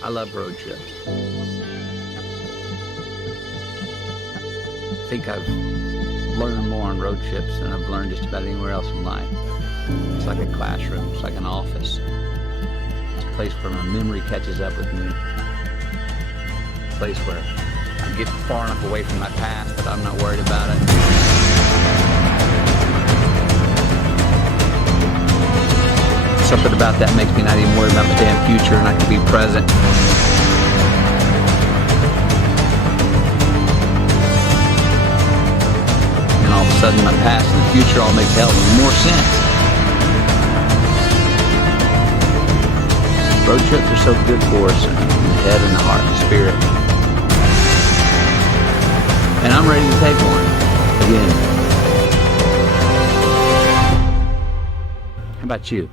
I love road trips. I think I've learned more on road trips than I've learned just about anywhere else in life. It's like a classroom, it's like an office. It's a place where my memory catches up with me. A place where I get far enough away from my past that I'm not worried about it. Something about that makes me not even worry about my damn future, and I can be present. And all of a sudden my past and the future all make hell more sense. Road trips are so good for us in the head and the heart and the spirit. And I'm ready to take one again. How about you?